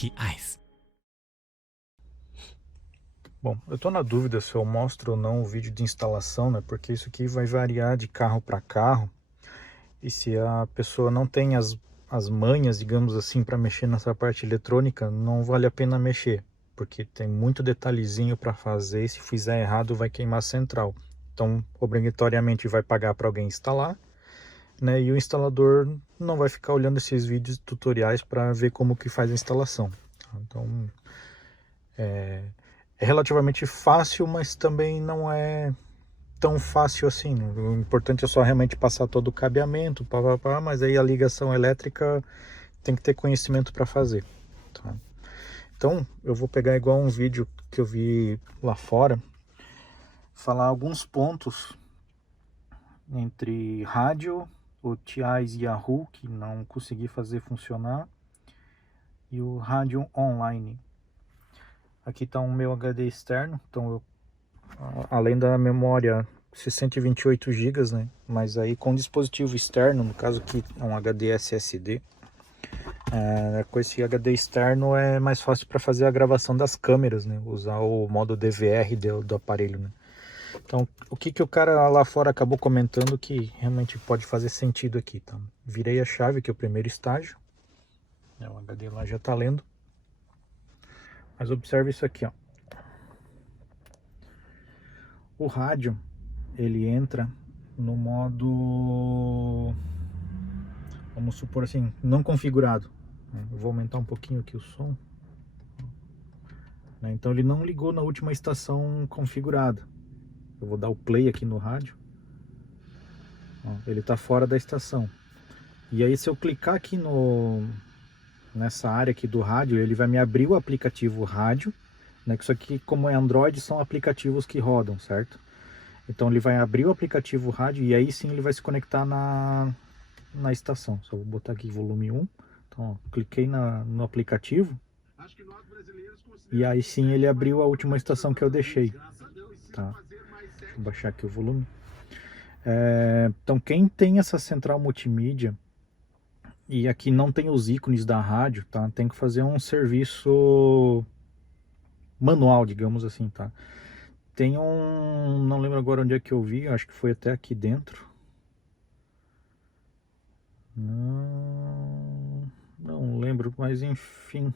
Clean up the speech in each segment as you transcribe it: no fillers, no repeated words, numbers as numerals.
TIs. Bom, eu estou na dúvida se eu mostro ou não o vídeo de instalação, né? Porque isso aqui vai variar de carro para carro. E se a pessoa não tem as manhas, digamos assim, para mexer nessa parte eletrônica, não vale a pena mexer. Porque tem muito detalhezinho para fazer e se fizer errado vai queimar a central. Então, obrigatoriamente vai pagar para alguém instalar, né? E o instalador não vai ficar olhando esses vídeos tutoriais para ver como que faz a instalação. Então, é relativamente fácil, mas também não é tão fácil assim, né? O importante é só realmente passar todo o cabeamento, mas aí a ligação elétrica tem que ter conhecimento para fazer, tá? Então eu vou pegar igual um vídeo que eu vi lá fora, falar alguns pontos entre rádio, o TIs Yahoo, que não consegui fazer funcionar, e o rádio online. Aqui está um meu HD externo, então eu, além da memória 128 GB, né? Mas aí com dispositivo externo, no caso aqui é um HD SSD, com esse HD externo é mais fácil para fazer a gravação das câmeras, né? Usar o modo DVR do aparelho, né? Então, o que o cara lá fora acabou comentando que realmente pode fazer sentido aqui, tá? Virei a chave, que é o primeiro estágio, né? O HD lá já tá lendo. Mas observe isso aqui, ó. O rádio, ele entra no modo, vamos supor assim, não configurado. Eu vou aumentar um pouquinho aqui o som. Então ele não ligou na última estação configurada. Eu vou dar o play aqui no rádio. Ele está fora da estação. E aí se eu clicar aqui nessa área aqui do rádio, ele vai me abrir o aplicativo rádio, né? Que isso aqui, como é Android, são aplicativos que rodam, certo? Então ele vai abrir o aplicativo rádio e aí sim ele vai se conectar na estação. Só vou botar aqui volume 1. Então, ó, cliquei no aplicativo. E aí sim ele abriu a última estação que eu deixei. Tá? Deixa eu baixar aqui o volume. Então quem tem essa central multimídia e aqui não tem os ícones da rádio, tá? Tem que fazer um serviço manual, digamos assim, tá? Tem não lembro agora onde é que eu vi, acho que foi até aqui dentro. Não lembro, mas enfim.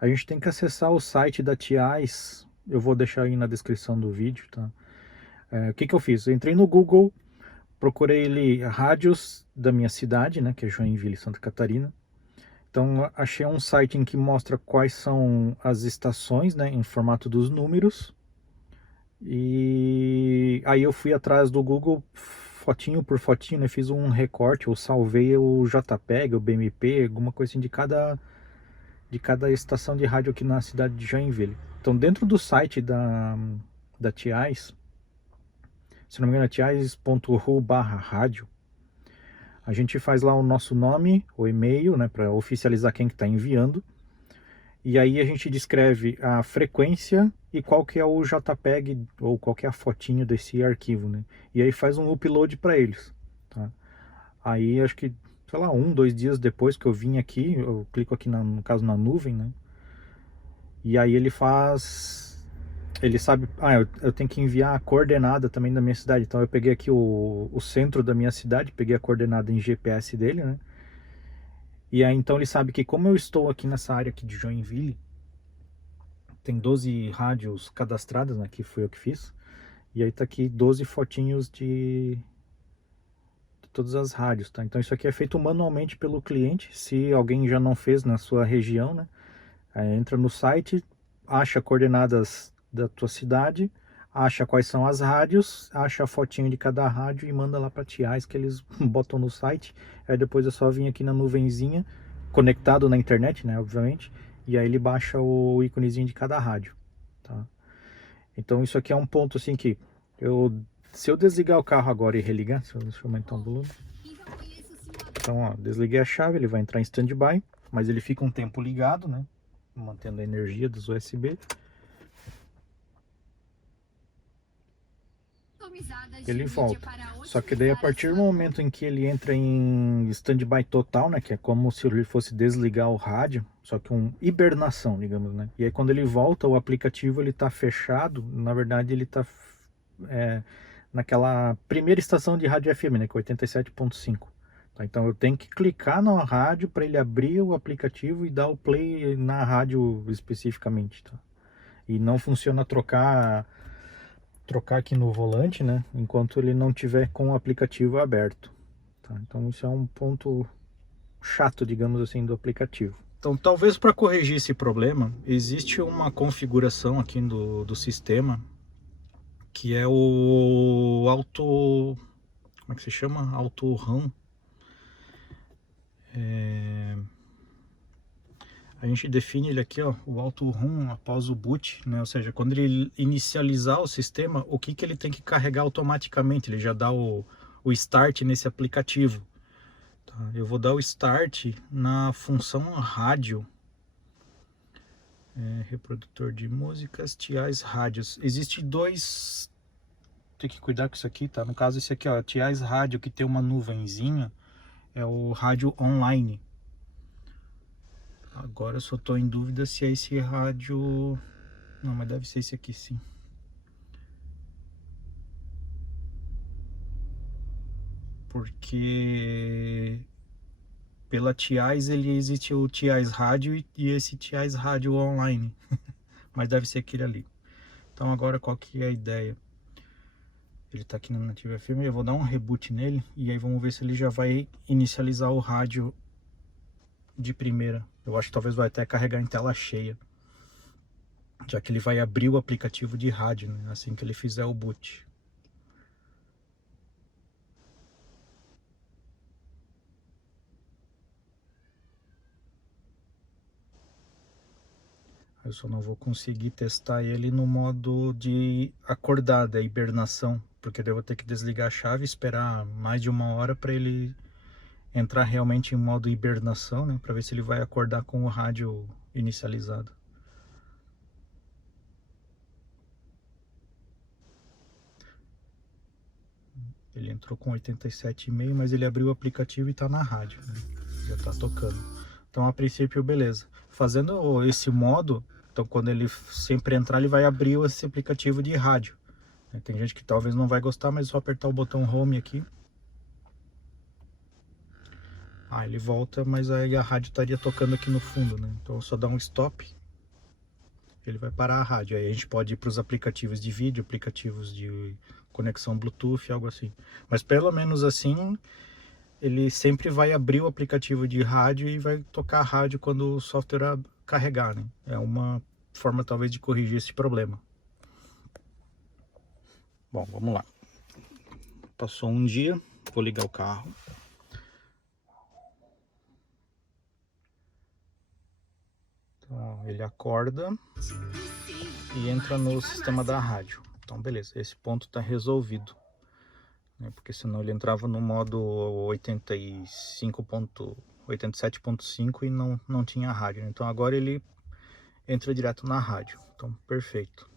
A gente tem que acessar o site da TIs, eu vou deixar aí na descrição do vídeo, tá? O que eu fiz? Eu entrei no Google, procurei ali rádios da minha cidade, né, que é Joinville, Santa Catarina. Então achei um site em que mostra quais são as estações, né, em formato dos números. E aí eu fui atrás do Google, fotinho por fotinho, né, fiz um recorte, ou salvei o JPEG, o BMP, alguma coisa assim de cada estação de rádio aqui na cidade de Joinville. Então dentro do site da TIs, se não me engano é tias.ru/rádio, a gente faz lá o nosso nome, o e-mail, né, para oficializar quem que está enviando. E aí a gente descreve a frequência e qual que é o JPEG ou qual que é a fotinho desse arquivo, né? E aí faz um upload para eles, tá? Aí acho que, sei lá, 2 dias depois que eu vim aqui, eu clico aqui no caso na nuvem, né? E aí ele sabe, eu tenho que enviar a coordenada também da minha cidade. Então eu peguei aqui o centro da minha cidade, peguei a coordenada em GPS dele, né? E aí então ele sabe que como eu estou aqui nessa área aqui de Joinville, tem 12 rádios cadastradas, né, que foi eu que fiz. E aí tá aqui 12 fotinhos de todas as rádios, tá? Então isso aqui é feito manualmente pelo cliente, se alguém já não fez na sua região, né? Aí entra no site, acha coordenadas da tua cidade, acha quais são as rádios, acha a fotinho de cada rádio e manda lá para TIs que eles botam no site. Aí depois é só vir aqui na nuvenzinha, conectado na internet, né, obviamente, e aí ele baixa o íconezinho de cada rádio, tá? Então isso aqui é um ponto assim que se eu desligar o carro agora e religar, deixa eu aumentar o volume. Então, ó, desliguei a chave, ele vai entrar em stand-by, mas ele fica um tempo ligado, né, mantendo a energia dos USB. ele volta. Só que daí a partir do momento em que ele entra em stand-by total, né, que é como se ele fosse desligar o rádio, só que hibernação, digamos, né? E aí quando ele volta, o aplicativo ele tá fechado, na verdade ele tá naquela primeira estação de rádio FM, né, que é 87.5. Tá? Então eu tenho que clicar na rádio para ele abrir o aplicativo e dar o play na rádio especificamente, tá? E não funciona trocar aqui no volante, né, enquanto ele não tiver com o aplicativo aberto, tá? Então isso é um ponto chato, digamos assim, do aplicativo. Então talvez para corrigir esse problema, existe uma configuração aqui do sistema, que é o auto... como é que se chama? Auto run. A gente define ele aqui, ó, o auto run após o boot, né? Ou seja, quando ele inicializar o sistema, o que ele tem que carregar automaticamente? Ele já dá o start nesse aplicativo. Tá? Eu vou dar o start na função rádio. Reprodutor de músicas, TIs rádios. Existe dois... Tem que cuidar com isso aqui, tá? No caso esse aqui, ó, TIs rádio, que tem uma nuvenzinha, é o rádio online. Agora eu só tô em dúvida se é esse rádio... Não, mas deve ser esse aqui sim. Porque pela TIs ele existe o TIs rádio e esse TIs rádio online. Mas deve ser aquele ali. Então agora qual que é a ideia? Ele tá aqui no Native FM, eu vou dar um reboot nele e aí vamos ver se ele já vai inicializar o rádio de primeira. Eu acho que talvez vai até carregar em tela cheia, já que ele vai abrir o aplicativo de rádio, né, assim que ele fizer o boot. Eu só não vou conseguir testar ele no modo de acordada, hibernação, porque daí eu vou ter que desligar a chave e esperar mais de 1 hora para ele entrar realmente em modo hibernação, né, para ver se ele vai acordar com o rádio inicializado. Ele entrou com 87,5, mas ele abriu o aplicativo e está na rádio, né? Já está tocando. Então a princípio beleza. Fazendo esse modo, então quando ele sempre entrar, ele vai abrir esse aplicativo de rádio. Tem gente que talvez não vai gostar, mas é só apertar o botão home aqui. Ele volta, mas aí a rádio estaria tocando aqui no fundo, né? Então só dá um stop, ele vai parar a rádio. Aí a gente pode ir para os aplicativos de vídeo, aplicativos de conexão Bluetooth, algo assim. Mas pelo menos assim, ele sempre vai abrir o aplicativo de rádio e vai tocar a rádio quando o software carregar, né? É uma forma talvez de corrigir esse problema. Bom, vamos lá. Passou um dia, vou ligar o carro. Então, ele acorda e entra no sistema da rádio. Então beleza, esse ponto está resolvido, né? Porque senão ele entrava no modo 87.5 e não tinha rádio, né? Então agora ele entra direto na rádio. Então perfeito.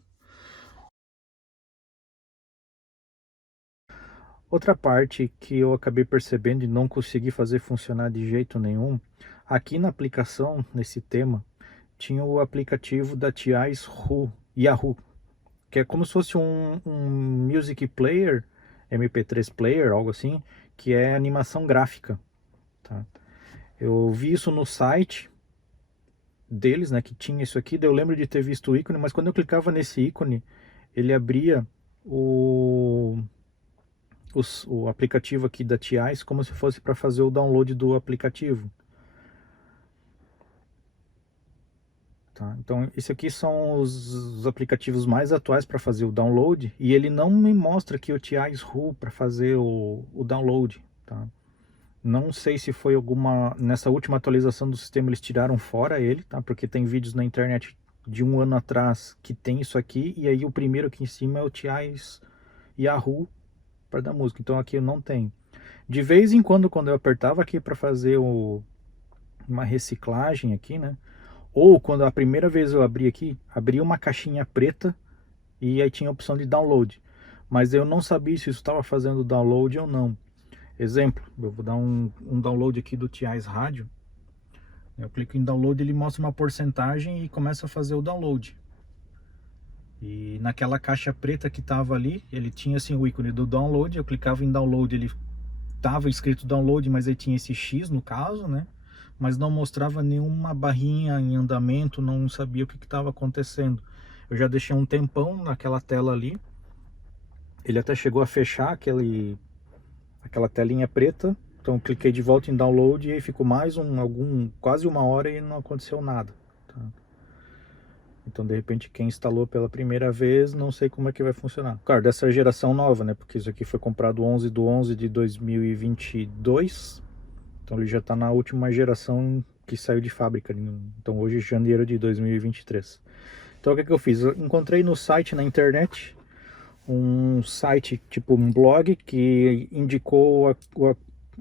Outra parte que eu acabei percebendo e não consegui fazer funcionar de jeito nenhum, aqui na aplicação, nesse tema, tinha o aplicativo da TIs Yahoo, que é como se fosse um music player, MP3 player, algo assim, que é animação gráfica, tá? Eu vi isso no site deles, né, que tinha isso aqui, daí eu lembro de ter visto o ícone, mas quando eu clicava nesse ícone, ele abria o aplicativo aqui da TIs como se fosse para fazer o download do aplicativo. Tá? Então, esse aqui são os aplicativos mais atuais para fazer o download, e ele não me mostra aqui o TIs Who para fazer o download. Tá? Não sei se foi nessa última atualização do sistema eles tiraram fora ele, tá? Porque tem vídeos na internet de 1 ano atrás que tem isso aqui, e aí o primeiro aqui em cima é o TIs Yahoo para dar música. Então aqui eu não tenho. De vez em quando eu apertava aqui para fazer uma reciclagem aqui, né? Ou quando a primeira vez eu abri aqui, abria uma caixinha preta e aí tinha a opção de download. mas eu não sabia se isso estava fazendo download ou não. Exemplo, eu vou dar um download aqui do TI's Rádio. Eu clico em download, ele mostra uma porcentagem e começa a fazer o download. E naquela caixa preta que estava ali, ele tinha assim o ícone do download. Eu clicava em download, ele estava escrito download, mas aí tinha esse X no caso, né? Mas não mostrava nenhuma barrinha em andamento, não sabia o que estava acontecendo. Eu já deixei um tempão naquela tela ali. Ele até chegou a fechar aquela telinha preta. Então eu cliquei de volta em download e aí ficou mais quase uma hora e não aconteceu nada. Tá? Então de repente quem instalou pela primeira vez, não sei como é que vai funcionar. Claro, dessa geração nova, né? Porque isso aqui foi comprado 11/11 de 2022. Então ele já está na última geração que saiu de fábrica. Então hoje é janeiro de 2023. Então o que eu fiz? Eu encontrei no site, na internet, um site tipo um blog que indicou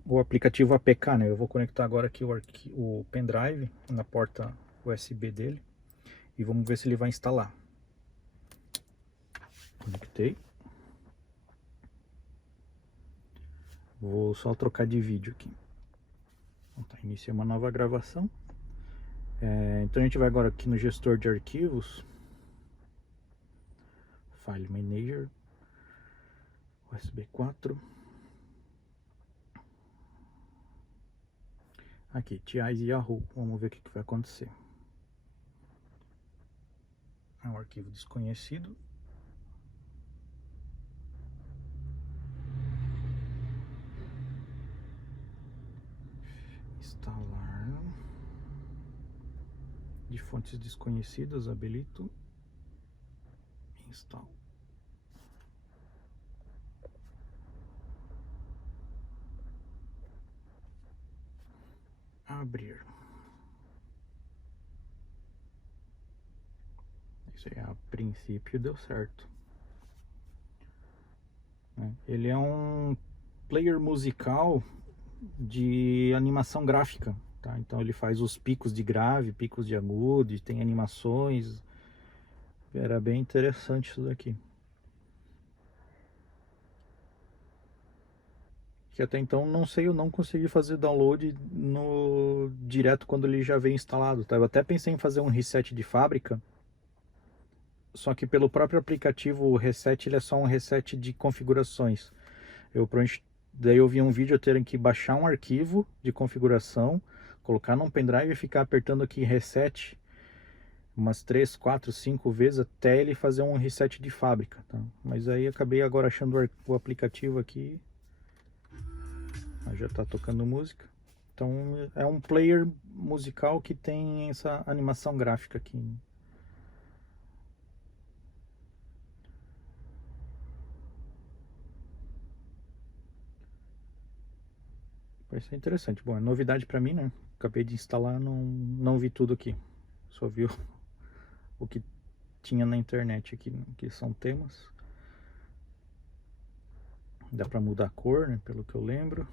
o aplicativo APK, né? Eu vou conectar agora aqui o pendrive na porta USB dele e vamos ver se ele vai instalar. Conectei. Vou só trocar de vídeo aqui. Tá, iniciei uma nova gravação. Então a gente vai agora aqui no gestor de arquivos, File Manager, USB 4. Aqui, TI's Yahoo. Vamos ver o que vai acontecer. É um arquivo desconhecido. Instalar. De fontes desconhecidas, habilito. Install. Abrir. Isso aí, a princípio deu certo. Ele é um player musical de animação gráfica, tá? Então ele faz os picos de grave, picos de agudo, tem animações. Era bem interessante isso daqui. Que até então não sei, eu não consegui fazer download direto quando ele já veio instalado, tá? Eu até pensei em fazer um reset de fábrica, só que pelo próprio aplicativo o reset ele é só um reset de configurações. Daí eu vi um vídeo eu terem que baixar um arquivo de configuração, colocar num pendrive e ficar apertando aqui reset umas 3, 4, 5 vezes até ele fazer um reset de fábrica, tá? Mas aí acabei agora achando o aplicativo aqui. Já está tocando música. Então é um player musical que tem essa animação gráfica aqui. Vai ser interessante. Bom, é novidade para mim, né? Acabei de instalar, não vi tudo aqui. Só vi o que tinha na internet aqui, né? Que são temas. Dá para mudar a cor, né? Pelo que eu lembro.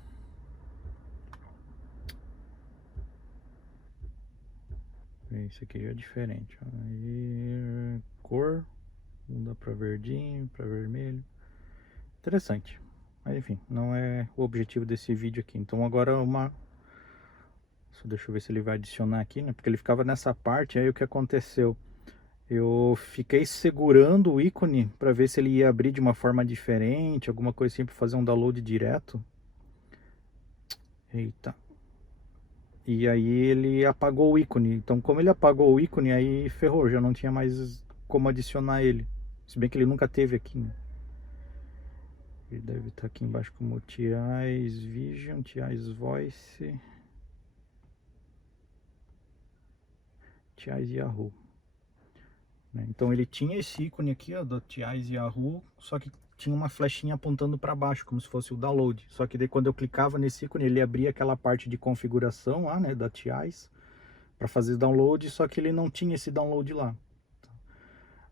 Esse aqui já é diferente. Aí, cor, muda para verdinho, para vermelho. Interessante. Mas enfim, não é o objetivo desse vídeo aqui. Então agora deixa eu ver se ele vai adicionar aqui, né? Porque ele ficava nessa parte, aí o que aconteceu? Eu fiquei segurando o ícone para ver se ele ia abrir de uma forma diferente, alguma coisa assim, para fazer um download direto. Eita. E aí ele apagou o ícone. Então como ele apagou o ícone, aí ferrou, já não tinha mais como adicionar ele. Se bem que ele nunca teve aqui, né? Ele deve estar aqui embaixo como TI's Vision, TI's Voice, TI's Yahoo. Então ele tinha esse ícone aqui, ó, do TI's Yahoo, só que tinha uma flechinha apontando para baixo, como se fosse o download. Só que daí quando eu clicava nesse ícone, ele abria aquela parte de configuração lá, né, da TI's, para fazer download, só que ele não tinha esse download lá.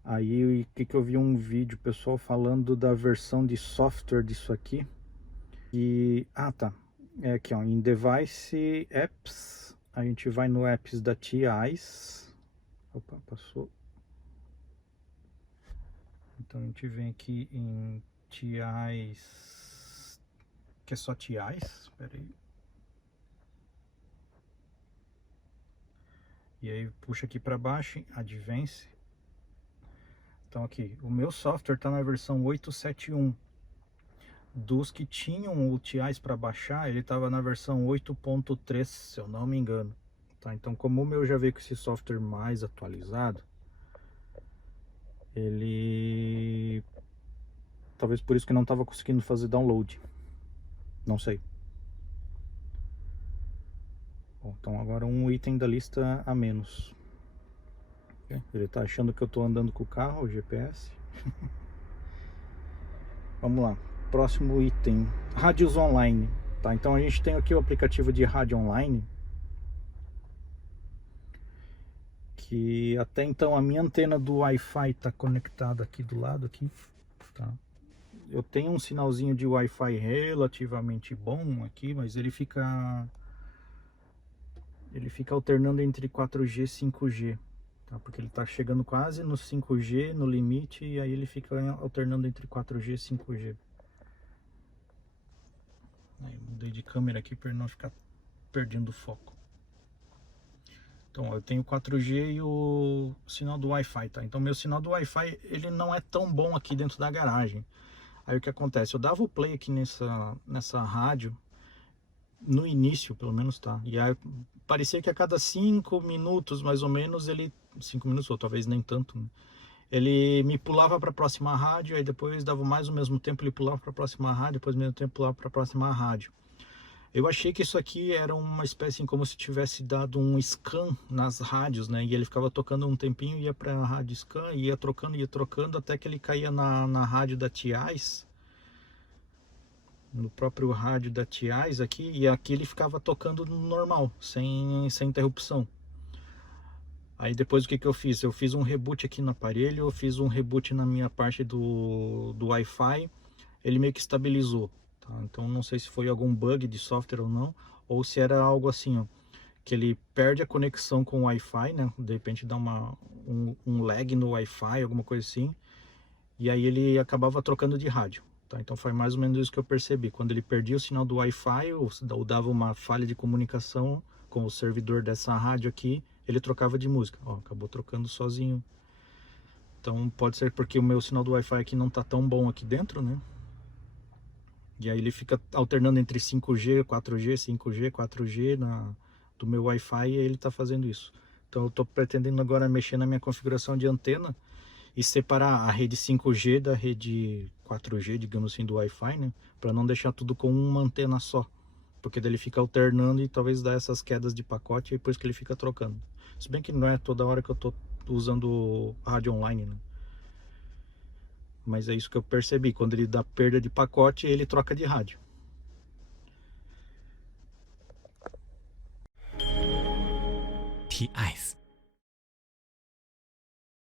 Aí que eu vi um vídeo pessoal falando da versão de software disso aqui. Tá. É aqui, ó, em Device Apps, a gente vai no Apps da TI's. Opa, passou. Então a gente vem aqui em TIs, que é só TIs, espera aí. E aí puxa aqui para baixo, Advance. Então aqui, o meu software está na versão 8.7.1. Dos que tinham o TIs para baixar, ele estava na versão 8.3, se eu não me engano. Tá, então como o meu já veio com esse software mais atualizado, ele... talvez por isso que não estava conseguindo fazer download. Não sei. Bom, então agora um item da lista a menos. Ele está achando que eu estou andando com o carro, o GPS. Vamos lá. Próximo item, rádios online. Tá, então a gente tem aqui o aplicativo de rádio online, que até então a minha antena do Wi-Fi está conectada aqui do lado aqui, tá? Eu tenho um sinalzinho de Wi-Fi relativamente bom aqui, mas ele fica alternando entre 4G e 5G, tá? Porque ele está chegando quase no 5G, no limite, e aí ele fica alternando entre 4G e 5G. Aí, mudei de câmera aqui para não ficar perdendo o foco. Então, eu tenho 4G e o sinal do Wi-Fi, tá? Então, meu sinal do Wi-Fi, ele não é tão bom aqui dentro da garagem. Aí, o que acontece? Eu dava o play aqui nessa rádio, no início, pelo menos, tá? E aí, parecia que a cada 5 minutos, mais ou menos, 5 minutos, ou talvez nem tanto, né? Ele me pulava para a próxima rádio, aí depois dava mais o mesmo tempo, ele pulava para a próxima rádio, depois ao mesmo tempo pulava para a próxima rádio. Eu achei que isso aqui era uma espécie como se tivesse dado um scan nas rádios, né? E ele ficava tocando um tempinho, ia para a rádio scan, ia trocando, até que ele caía na rádio da TIs, no próprio rádio da TIs aqui, e aqui ele ficava tocando normal, sem interrupção. Aí depois o que eu fiz? Eu fiz um reboot aqui no aparelho, eu fiz um reboot na minha parte do Wi-Fi, ele meio que estabilizou, tá? Então não sei se foi algum bug de software ou não, ou se era algo assim, ó, que ele perde a conexão com o Wi-Fi, né? De repente dá um lag no Wi-Fi, alguma coisa assim, e aí ele acabava trocando de rádio, tá? Então foi mais ou menos isso que eu percebi. Quando ele perdia o sinal do Wi-Fi ou dava uma falha de comunicação com o servidor dessa rádio aqui, ele trocava de música. Ó, acabou trocando sozinho. Então pode ser porque o meu sinal do Wi-Fi aqui não tá tão bom aqui dentro, né? E aí ele fica alternando entre 5G, 4G, 5G, 4G do meu Wi-Fi, e ele tá fazendo isso. Então eu tô pretendendo agora mexer na minha configuração de antena e separar a rede 5G da rede 4G, digamos assim, do Wi-Fi, né? Para não deixar tudo com uma antena só. Porque daí ele fica alternando e talvez dá essas quedas de pacote, e depois que ele fica trocando. Se bem que não é toda hora que eu tô usando rádio online, né? Mas é isso que eu percebi. Quando ele dá perda de pacote, ele troca de rádio. TIs